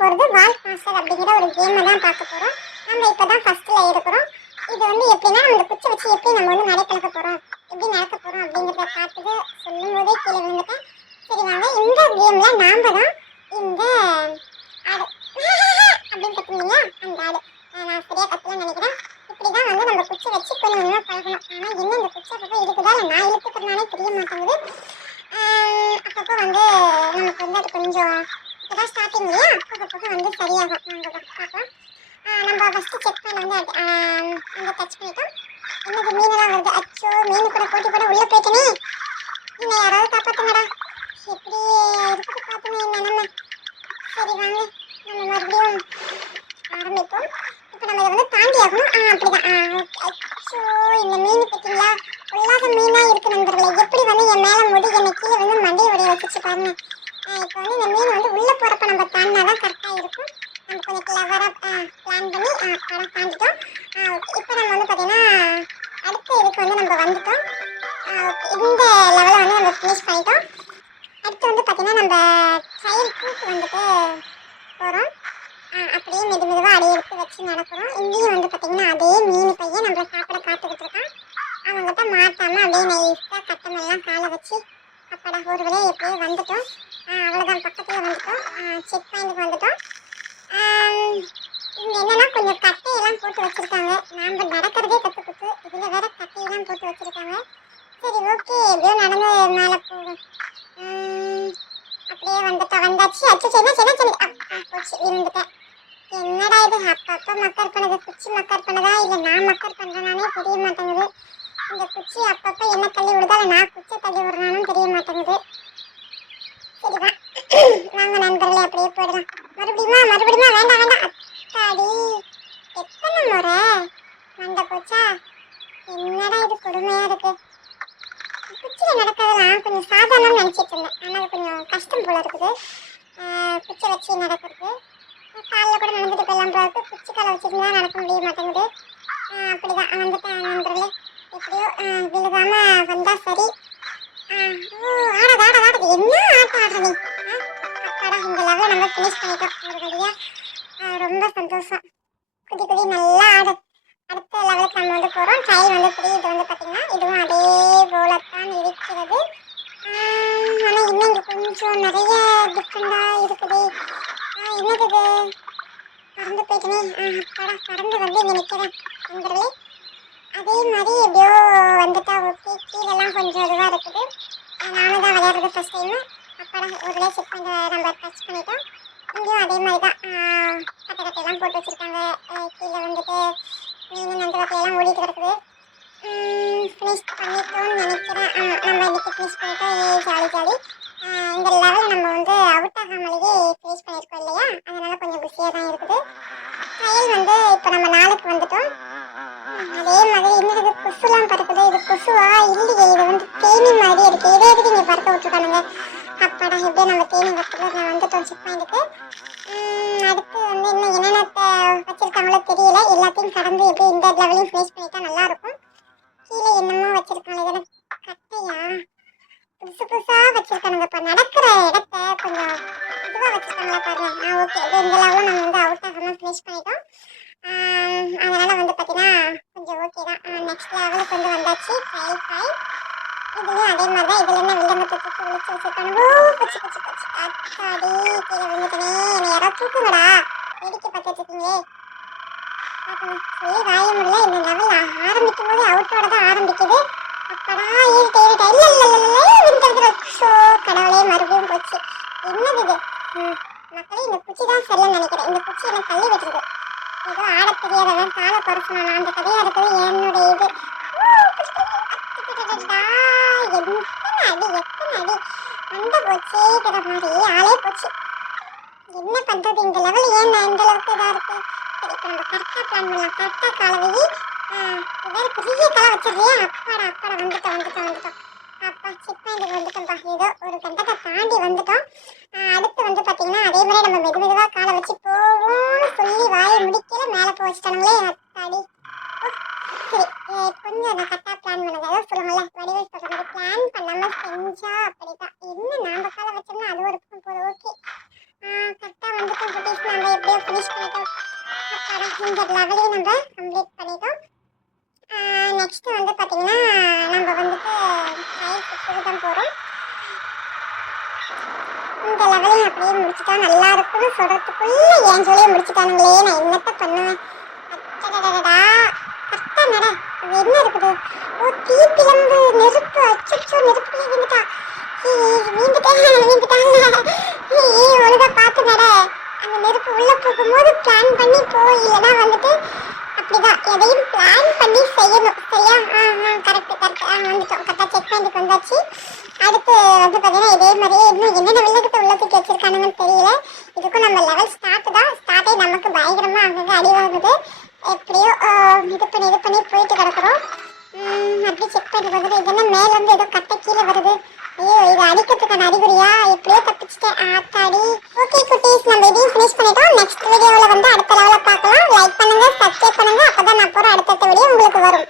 போகிறது walk master அப்படிங்கிற ஒரு கேமை தான் பார்க்க போகிறோம். நம்ம இப்போ தான் ஃபஸ்ட்டில் இருக்கிறோம். இது வந்து எப்படின்னா நம்ம இந்த குச்சி வச்சு எப்படி நம்ம வந்து நடைப்பழக்க போகிறோம், எப்படி நடக்க போகிறோம் அப்படிங்கிறத பார்த்துட்டு சொல்லும் போதே கீழே விழுந்துட்டேன். சரி வாங்க, இந்த கேமில் நாம் தான் இந்த ஆடு அப்படின்னு கற்றுனீங்க, அந்த ஆடு நான் சரியாக கற்றுலன்னு நினைக்கிறேன். இப்படி தான் வந்து நம்ம குச்சி வச்சு கொஞ்சம் கொஞ்சமாக பழகணும். ஆனால் என்ன இந்த குச்சி அப்பப்போ இருக்குதா இல்லை நான் இழுத்துக்கிறதுனாலே தெரிய மாட்டேங்குது. அப்பப்போ வந்து நமக்கு வந்து அது கொஞ்சம் இப்போதான் ஸ்டார்டிங் இல்லையா, அப்பப்போ வந்து சரியாகும். நாங்கள் பார்க்கலாம். நம்ம ஃபஸ்ட்டு செக் பண்ண வந்து அந்த டச் பண்ணிட்டோம். என்னது மீனெல்லாம் வருது, அச்சோ மீன் கூட போட்டி கூட உள்ளே போயிட்டேனே, என்னை யாராவது காப்பாற்றுங்கடா, எப்படி இருக்குது பார்த்துங்க என்ன நம்ம. சரி வாங்க நம்ம மறுபடியும் ஆரம்பிப்போம். இப்போ நம்ம இதை வந்து தாண்டி ஆகணும். அப்படிதான். அச்சோ இந்த மீன் பார்த்தீங்களா, பொல்லாத மீனாக இருக்குது நண்பர்களே. எப்படி வந்து என் மேலே முடி என்னை கீழே வந்து மண்டையை உடைய வச்சுச்சு பாருங்க. இப்போ வந்து இந்த மீன் வந்து உள்ளே போகிறப்ப நம்ம தாண்டினா தான் கரெக்டாக இருக்கும். நம்ம கொஞ்சம் கிளவராக பிளான் பண்ணி படம் தாண்டிட்டோம். இப்போ நம்ம வந்து பார்த்திங்கன்னா அடுத்த இதுக்கு வந்து நம்ம வந்துட்டோம். இந்த லெவலை வந்து நம்ம ஃபினிஷ் பண்ணிட்டோம். அடுத்து வந்து பார்த்திங்கன்னா நம்ம ட்ரையல் 2க்கு வந்துட்டு போகிறோம். அப்படியே மெதுவாக அடி எடுத்து வச்சு நடக்கிறோம். இங்கேயும் வந்து பார்த்திங்கன்னா அதே மீன் பையன் நம்மளை சாப்பிட காத்துக்கிட்டு இருக்கான். அவங்ககிட்ட மாட்டாமல் அப்படியே நைஸாக கட்டமெல்லாம் காலை வச்சு அப்பாடா ஒரு வழியாக எப்படியே வந்துட்டோம். அவ்வளோதான், பக்கத்தில் வந்துட்டோம். செக் பாயிண்ட்டுக்கு வந்துட்டோம். இங்கே என்னென்னா கொஞ்சம் கட்டையெல்லாம் போட்டு வச்சுருக்காங்க. நாம் நடக்கிறதே கற்றுக்குத்து, இதில் வேறு கட்டையெல்லாம் போட்டு வச்சுருக்காங்க. சரி ஓகே, எப்படியோ நடந்து மேலே போகும். அப்படியே வந்தாச்சு. அச்சு என்ன போச்சு, இருந்துட்டேன். என்னடா இது அப்பப்போ மக்கர் பண்ணது, குச்சி மக்கர் பண்ணதா இல்லை நான் மக்கர் பண்ணுறேனானே தெரிய மாட்டேங்குது. இந்த குச்சி அப்பப்போ என்ன தள்ளி விடுதா இல்லை நான் குச்சை தள்ளி விடுறானும் தெரிய மாட்டேங்குது. சரிதான் வாங்க நண்பர்களே, அப்படியே போயிடலாம். மறுபடியுமா வேண்டாம். அத்தாடி எத்தனை முறை மண்டை போச்சா, என்னடா இது கொடுமையாக இருக்குது. குச்சியில் நடக்கிறதுலாம் கொஞ்சம் சாதாரணம் நினச்சிட்டு இருந்தேன், ஆனால் அது கொஞ்சம் கஷ்டம் போல் இருக்குது. குச்சை வச்சு நடக்கிறது காலில் கூட நடந்துட்டு போயெல்லாம் போகிறது, குச்சி காலை வச்சுட்டு தான் நடக்க முடிய மாட்டேங்குது. அப்படி தான் வந்துட்டேன் நண்பர்களே. எப்படியோ விழுகாமல் வந்தால் சரி. ஆடாது என்ன ஆட்டம் ஆடுற நீ. அப்பாடா இந்த லெவலில் நம்ம ஃபினிஷ் பண்ணிட்டோம் ஒரு வழியாக. ரொம்ப சந்தோஷம். குதி நல்லா ஆடு. அடுத்த லெவலுக்கு நம்ம வந்து போகிறோம். ட்ரையல் வந்து 3 இது வந்து பார்த்திங்கன்னா இதுவும் அதே போலத்தான் இருக்கிறது. ஆனால் இன்னும் இங்கே கொஞ்சம் நிறைய டிஃப்ரெண்டாக இருக்குது. என்னது இது, பறந்து போயிட்டுனே. அப்பாடா பறந்து வந்து இங்கே நிற்கிறேன் நண்பர்களே. அதே மாதிரி எப்படியோ வந்துட்டா ஓகே. கீழெல்லாம் கொஞ்சம் இதுவாக இருக்குது. நானும் தான் விளையாடுறது ஃபஸ்ட் டைமு. அப்பாடா ஒரு வேலை செக் பண்ண நம்ம டச் பண்ணிட்டோம். இங்கேயும் அதே மாதிரி தான் கட்டையெல்லாம் போட்டு வச்சுருக்காங்க. கீழே வந்துட்டு மீன் அந்த வகையெல்லாம் ஓடிட்டு கிடக்குது. ஃபினிஷ் பண்ணிட்டோம்னு நினைக்கிறேன். நம்ம இன்றைக்கி ஃபினிஷ் பண்ணிட்டோம். ஜாலி. இந்த லெவலில் நம்ம வந்து அவுட் ஆகாமலேயே ஃபினிஷ் பண்ணியிருக்கோம் இல்லையா, அதனால் கொஞ்சம் குஷியாக தான் இருக்குது. ட்ரையல் வந்து இப்போ நம்ம 4க்கு வந்துட்டோம். அதே மாதிரி இன்னொரு கொசுலாம் பறக்குது. இது கொசுவா இல்லையே, இது வந்து தேனி மாதிரி இருக்குது. இதே எதுக்கு இங்கே பறக்க விட்டுருக்கானுங்க. அப்பாடா எப்படியே நம்ம தேனி வளர்த்துல வந்துட்டோம் செக் பாயிண்ட்டுக்கு. அடுத்து வந்து இன்னும் என்னென்ன வச்சுருக்காங்களோ தெரியல. எல்லாத்தையும் கடந்து எப்படி இந்த லெவலையும் ஃபினிஷ் பண்ணிட்டா நல்லாயிருக்கும். கீழே என்னமோ வச்சுருக்காங்க, இதெல்லாம் கட்டையா புதுசாக வச்சுருக்கானுங்க. இப்போ நடக்கிற இடத்த கொஞ்சம் இதுவாக வச்சுருக்காங்களா பாருங்க. ஓகே, இது இந்த லெவலும் நம்ம வந்து அவுட் ஆகாமல் ஃபினிஷ் பண்ணிட்டோம். அதனால் வந்து பார்த்தீங்கன்னா கொஞ்சம் ஓகே தான். நெக்ஸ்ட் லெவலுக்கு வந்து வந்தாச்சு. ட்ரையல் 5. இதுலேயும் அதே மாதிரி தான். இதில் என்ன வில்லங்கத்தை தூக்கி விழிச்சு வச்சுருக்கானுங்க. போச்சு அத்தாடி கீழே விழுந்துட்டனே, என்னை யாராவது தூக்குங்கடா, வேடிக்கை பார்த்துட்டு இருக்கீங்களே. சொல்லி வாய முடியல. இந்த லெவல் ஆரம்பிக்கும் போது அவுட்டோட தான் ஆரம்பிக்குது. அப்படா ஏறிட்டேன் இல்லை ஷோ கடவுளே, மறுபடியும் போச்சு. என்னது இது மக்களே, இந்த குச்சி தான் சரியான்னு நினைக்கிறேன். இந்த குச்சி எனக்கு தள்ளி விட்டுருது. ஏதோ ஆட தெரியாதவன் காலை குறைச்சணும், அந்த கதையாக இருக்குது என்னுடைய இது. எத்தனை அடி மண்டை போச்சு கிட மாதிரி ஆளே போச்சு. என்ன பண்ணுறது, இந்த லெவல் ஏன் நான் இந்த அளவுக்கு இதாக இருக்குது. சரி இப்போ நம்ம கரெக்டாக பிளான் பண்ணலாம். கரெக்டாக காலை வை. வேறு பெரிய காலை வச்சிடுறியா. அப்பாடா வந்துட்டோம். அப்பா செக் பாயிண்ட்டுக்கு வந்துட்டோம்ப்பா. ஏதோ ஒரு கண்டத்தை தாண்டி வந்துட்டோம். அடுத்து வந்து பார்த்திங்கன்னா அதே மாதிரி நம்ம மெதுவாக காலை வச்சு போவோம்னு சொல்லி வாயை முடிக்கல மேலே போய் வச்சுட்டானுங்களே அத்தாடி. சரி கொஞ்சம் நான் கரெக்டாக பிளான் பண்ணது ஏதோ சொல்லுங்கள்ல, வடிவல் சொல்கிறாங்க. பிளான் பண்ணாமல் செஞ்சா அப்படி தான். என்ன நாம் காலை வச்சோம்னா அது ஒரு பக்கம் போதும். ஓகே கரெக்டாக வந்துட்டோம் குட்டீஸ். இந்த லெவலையும் நம்ம கம்ப்ளீட் பண்ணிட்டோம். நெக்ஸ்ட் வந்து பார்த்தீங்கன்னா நம்ம வந்துட்டு டைல் ஃபிக்ஸுக்கு தான் போகிறோம். இந்த லெவலையும் அப்படியே முடிச்சுட்டா நல்லா இருக்கும்னு சொல்கிறதுக்குள்ளே என் சொல்லியை முடிச்சுட்டானுங்களே. நான் என்னத்த பண்ணுவேன்? அட்டடடா கரெக்டாக நட. அது என்ன இருக்குது? ஓ தீப்பிழம்பு நெருப்பு. அச்சோ நெருப்புலேயே வீந்துட்டா. வீந்துட்டாங்க. ஒழுங்கா பார்த்து நட. அந்த நெருப்பு உள்ள போகும்போது பிளான் பண்ணி போ, இல்லைன்னா வந்துட்டு அப்படிதான் எதையும் பிளான் பண்ணி செய்யணும். சரியா? கரெக்ட் வந்துட்டோம். கரெக்டாக செக் பாயிண்ட்டுக்கு வந்தாச்சு. அடுத்து வந்து பார்த்தீங்கன்னா இதே மாதிரியே இன்னும் என்னென்ன வில்லகத்தை உள்ள தூக்கி வச்சிருக்கானுங்கன்னு தெரியல. இதுக்கும் நம்ம லெவல் ஸ்டார்ட் தான். ஸ்டார்ட்டே நமக்கு பயங்கரமாக அங்கங்கே அடிவாகுது. எப்படியோ இது பண்ணி போயிட்டு கிடக்குறோம். அப்படி செக் பண்ணிட்டு வந்துட்டு இதெல்லாம் மேலேருந்து ஏதோ கட்டை கீழே வருது. ஐயோ இது அடிக்கிறதுக்கான அறிகுறியா? எப்படியோ தப்பிச்சிட்டேன். ஆத்தாடி. ஓகே குட்டீஸ், நம்ம இதையும் ஃபினிஷ் பண்ணிட்டோம். நெக்ஸ்ட் வீடியோவில் வந்து அடுத்த லெவலில் பார்க்கலாம். லைக் பண்ணுங்க, சப்ஸ்கிரைப் பண்ணுங்க. அப்போ தான் நான் போகிற அடுத்தடுத்த வீடியோ உங்களுக்கு வரும்.